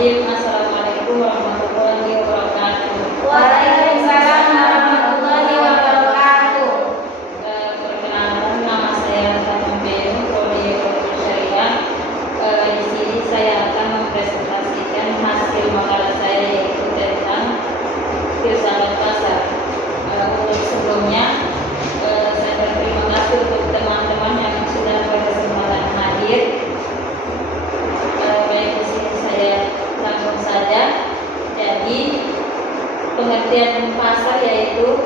Bismillahirrahmanirrahim. Assalamualaikum warahmatullahi wabarakatuh. Waalaikumsalam warahmatullahi wabarakatuh. Perkenalkan, nama saya Tama Benu, Prodi Ekonomi Syariah. Di sini saya akan mempresentasikan hasil makalah saya, yaitu tentang filsafat pasar. Untuk sebelumnya, saya berterima kasih untuk teman-teman yang sudah berkesempatan hadir. Baik, di sini saya langsung saja. Jadi, pengertian pasar yaitu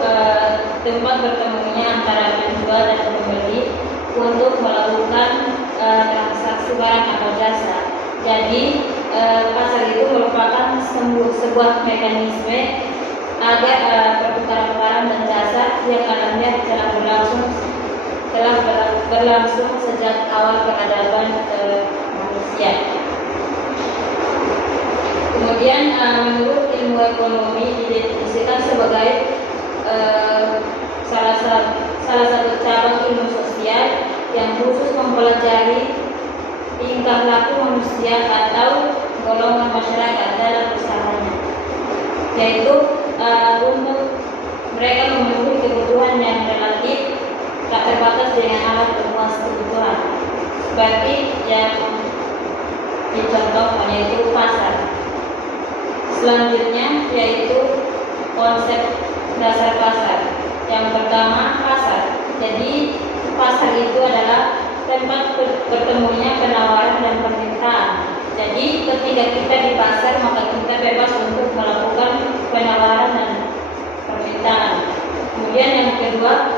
tempat bertemunya antara penjual dan pembeli untuk melakukan transaksi barang atau jasa. Jadi, pasar itu merupakan sebuah mekanisme agar pertukaran barang dan jasa yang adanya telah berlangsung sejak awal peradaban manusia. Kemudian menurut ilmu ekonomi didefinisikan sebagai salah satu cabang ilmu sosial yang khusus mempelajari tingkah laku manusia atau golongan masyarakat dalam usahanya, yaitu untuk mereka memenuhi kebutuhan yang relatif tak terbatas dengan alat pemuas kebutuhan, seperti yang dicontohkan yaitu pasar. Selanjutnya yaitu konsep dasar pasar. Yang pertama, pasar. Jadi pasar itu adalah tempat bertemunya penawaran dan permintaan. Jadi ketika kita di pasar, maka kita bebas untuk melakukan penawaran dan permintaan. Kemudian yang kedua,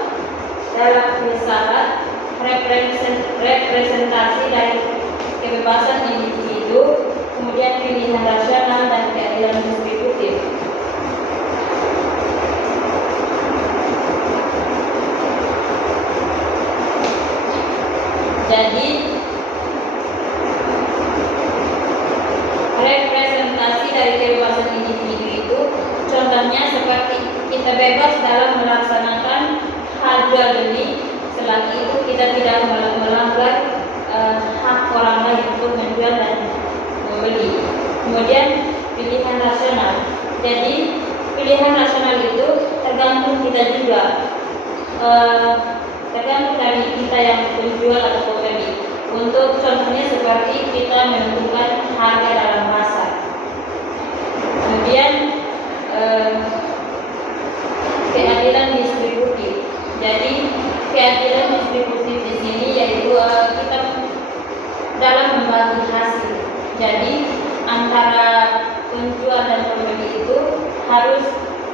dalam filsafat, representasi dari kebebasan individu, kemudian pilihan rasional dan keadilan distributif. Jadi representasi dari kebebasan individu itu contohnya seperti kita bebas dalam melaksanakan hal jual beli, selagi itu kita tidak melanggar hak orang lain untuk menjual dan membeli. Kemudian pilihan rasional. Jadi pilihan rasional itu tergantung kita juga, tergantung dari kita yang penjual atau pembeli. Untuk contohnya seperti kita menentukan harga dalam pasar. Kemudian keadilan distributif. Jadi keadilan distributif di sini yaitu kita dalam membagi hasil. Jadi antara penjual dan pembeli itu harus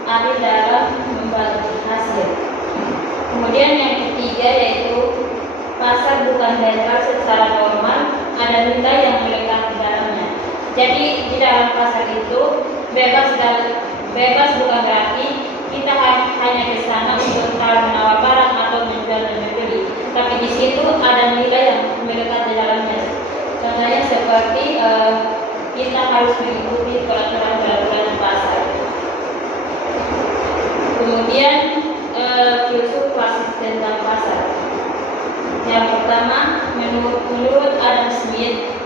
adil dalam membagi hasil. Kemudian yang ketiga yaitu pasar bukan netral secara normal, ada nilai yang melekat di dalamnya. Jadi di dalam pasar itu bebas bukan berarti kita hanya ke sana untuk menawar barang atau menjual dan membeli, tapi di situ ada nilai yang melekat di dalamnya. Contohnya seperti kita harus mengikuti peraturan-peraturan pasar. Kemudian filsuf klasik tentang pasar. Yang pertama, menurut Adam Smith,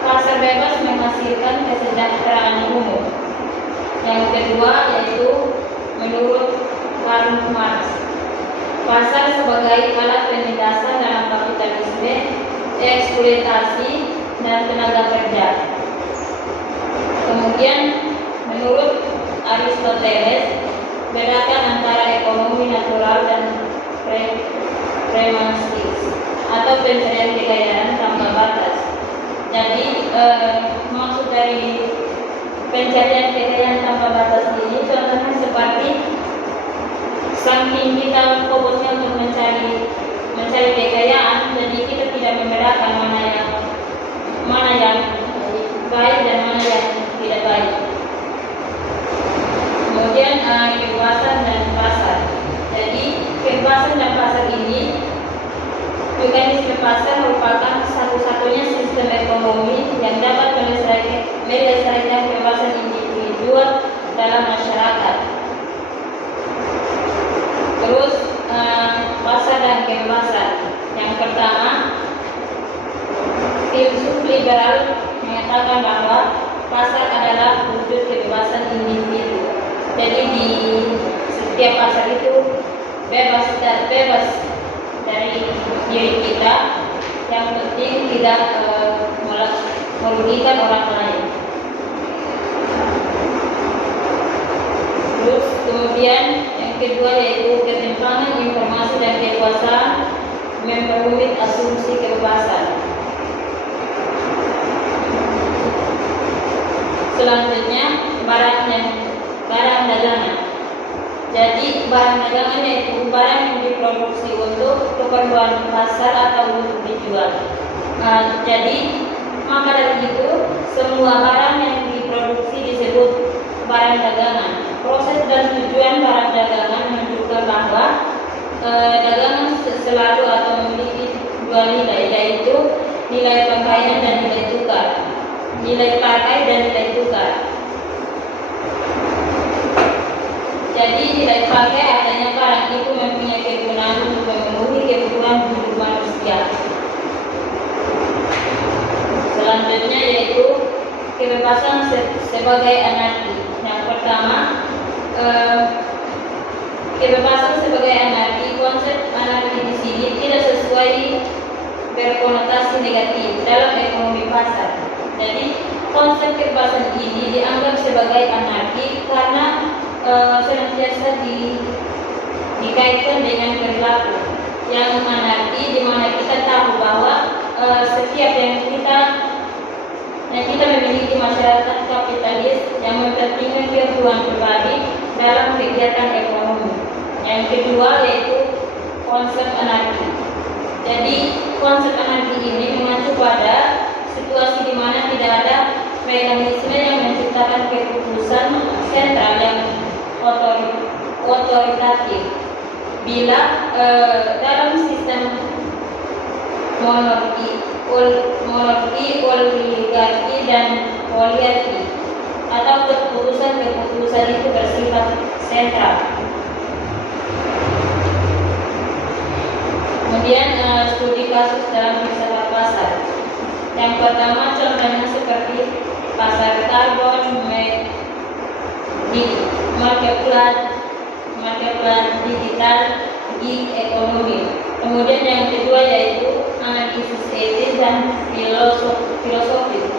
pasar bebas menghasilkan kesejahteraan umum. Yang kedua yaitu menurut Karl Marx, pasar sebagai alat penindasan dalam kapitalisme, eksploitasi dan tenaga kerja. Kemudian menurut Aristoteles, bedakan antara ekonomi natural dan pragmatis atau pencarian kekayaan tanpa batas. Jadi maksud dari pencarian kekayaan tanpa batas ini contohnya seperti saking kita fokusnya untuk mencari kekayaan, jadi kita tidak membedakan mana yang baik dan mana yang tidak baik. Kemudian kebebasan dan pasar. Jadi kebebasan dan pasar ini, mekanisme pasar merupakan satu-satunya sistem ekonomi yang dapat melestarikan kebebasan individual dalam masyarakat. Terus pasar dan kebebasan. Yang pertama, filsuf liberal mengatakan bahwa pasar adalah wujud kebebasan individu. Jadi di setiap pasar itu bebas dari diri kita, yang penting tidak merugikan orang lain. Terus kemudian yang kedua yaitu ketimpangan informasi dan kekuasaan memperumit asumsi kebebasan. Selanjutnya barang dagangan. Jadi barang dagangan yaitu barang yang diproduksi untuk keperluan pasar atau untuk dijual. Jadi maka dari itu semua barang yang diproduksi disebut barang dagangan. Proses dan tujuan barang dagangan menunjukkan bahwa dagangan selalu atau memiliki dua nilai, yaitu nilai pakaian dan nilai tukar. Nilai pakai dan nilai tukar. Jadi nilai pakai artinya barang itu mempunyai kegunaan untuk memenuhi kebutuhan hidup manusia. Selanjutnya yaitu kebebasan sebagai anarki. Yang pertama, kebebasan sebagai anarki. Konsep anarki di sini tidak sesuai berkonotasi negatif dalam ekonomi pasar. Jadi konsep kebebasan ini dianggap sebagai anarki karena senantiasa dikaitkan dengan perilaku yang anarki, di mana kita tahu bahwa setiap yang kita memiliki masyarakat kapitalis yang mementingkan keuntungan pribadi dalam kegiatan ekonomi. Yang kedua yaitu konsep anarki. Jadi konsep anarki ini mengacu pada situasi di mana tidak ada mekanisme yang menciptakan keputusan sentral yang otoritatif. Bila dalam sistem monarki, oligarki dan oligarki atau keputusan itu bersifat sentral. Kemudian studi kasus dalam filsafat pasar. Yang pertama contohnya seperti pasar karbon, marketplace digital, gig ekonomi. Kemudian yang kedua yaitu analisis etis dan filosofis.